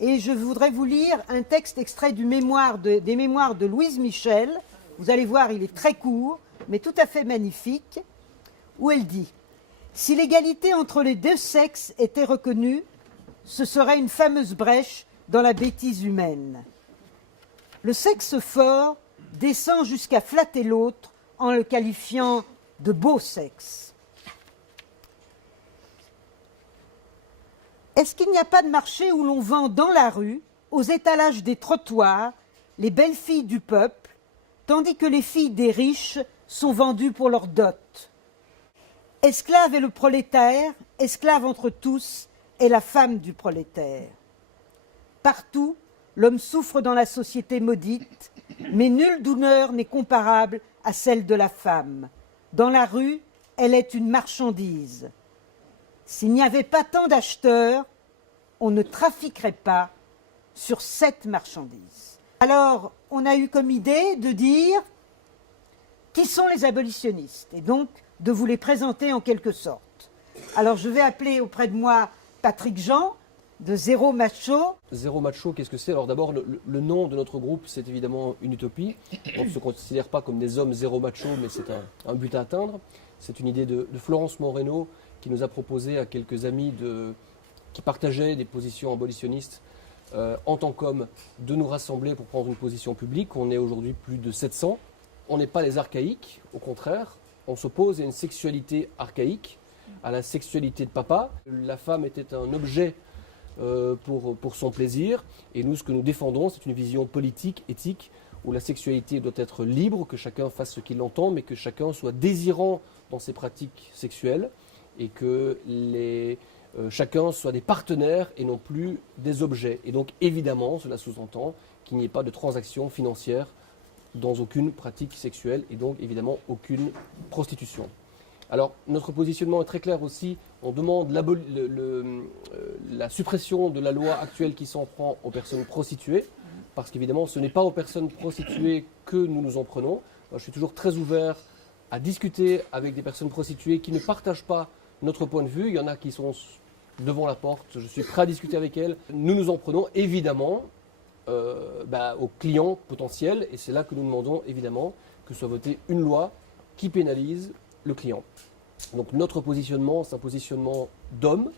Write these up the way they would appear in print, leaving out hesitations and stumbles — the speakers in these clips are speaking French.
Et je voudrais vous lire un texte extrait des mémoires de Louise Michel. Vous allez voir, il est très court, mais tout à fait magnifique, où elle dit « Si l'égalité entre les deux sexes était reconnue, ce serait une fameuse brèche dans la bêtise humaine. Le sexe fort descend jusqu'à flatter l'autre en le qualifiant de beau sexe. Est-ce qu'il n'y a pas de marché où l'on vend dans la rue, aux étalages des trottoirs, les belles filles du peuple, tandis que les filles des riches sont vendues pour leur dot? Esclave est le prolétaire, esclave entre tous est la femme du prolétaire. Partout, l'homme souffre dans la société maudite, mais nulle douleur n'est comparable à celle de la femme. Dans la rue, elle est une marchandise. S'il n'y avait pas tant d'acheteurs, on ne trafiquerait pas sur cette marchandise. Alors, on a eu comme idée de dire qui sont les abolitionnistes, et donc de vous les présenter en quelque sorte. Alors, je vais appeler auprès de moi Patrick Jean, de Zéro Macho. Zéro Macho, qu'est-ce que c'est? Alors d'abord, le nom de notre groupe, c'est évidemment une utopie. On ne se considère pas comme des hommes zéro macho, mais c'est un but à atteindre. C'est une idée de Florence Moreno qui nous a proposé à quelques amis qui partageaient des positions abolitionnistes en tant qu'hommes de nous rassembler pour prendre une position publique. On est aujourd'hui plus de 700. On n'est pas les archaïques, au contraire. On s'oppose à une sexualité archaïque, à la sexualité de papa. La femme était un objet pour son plaisir. Et nous, ce que nous défendons, c'est une vision politique, éthique, où la sexualité doit être libre, que chacun fasse ce qu'il entend, mais que chacun soit désirant dans ses pratiques sexuelles et que chacun soit des partenaires et non plus des objets. Et donc, évidemment, cela sous-entend qu'il n'y ait pas de transaction financière dans aucune pratique sexuelle et donc, évidemment, aucune prostitution. Alors, notre positionnement est très clair aussi. On demande la suppression de la loi actuelle qui s'en prend aux personnes prostituées, parce qu'évidemment, ce n'est pas aux personnes prostituées que nous nous en prenons. Moi, je suis toujours très ouvert à discuter avec des personnes prostituées qui ne partagent pas notre point de vue. Il y en a qui sont devant la porte. Je suis prêt à discuter avec elles. Nous nous en prenons évidemment aux clients potentiels, et c'est là que nous demandons évidemment que soit votée une loi qui pénalise le client. Donc notre positionnement, c'est un positionnement d'homme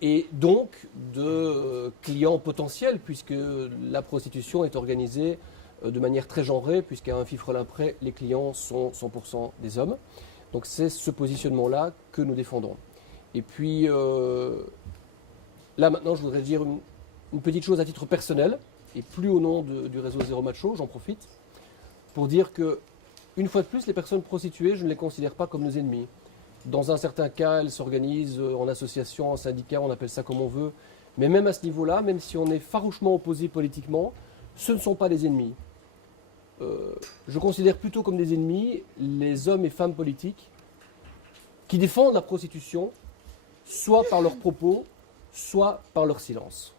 et donc de clients potentiels, puisque la prostitution est organisée de manière très genrée, puisqu'à un fifrelin près, les clients sont 100% des hommes. Donc c'est ce positionnement-là que nous défendons. Et puis là maintenant, je voudrais dire une petite chose à titre personnel, et plus au nom du réseau Zéro Macho, j'en profite, pour dire que, une fois de plus, les personnes prostituées, je ne les considère pas comme nos ennemis. Dans un certain cas, elles s'organisent en association, en syndicat, on appelle ça comme on veut. Mais même à ce niveau-là, même si on est farouchement opposé politiquement, ce ne sont pas des ennemis. Je considère plutôt comme des ennemis les hommes et femmes politiques qui défendent la prostitution, soit par leurs propos, soit par leur silence.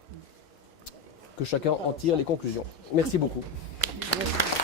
Que chacun en tire les conclusions. Merci beaucoup. Merci.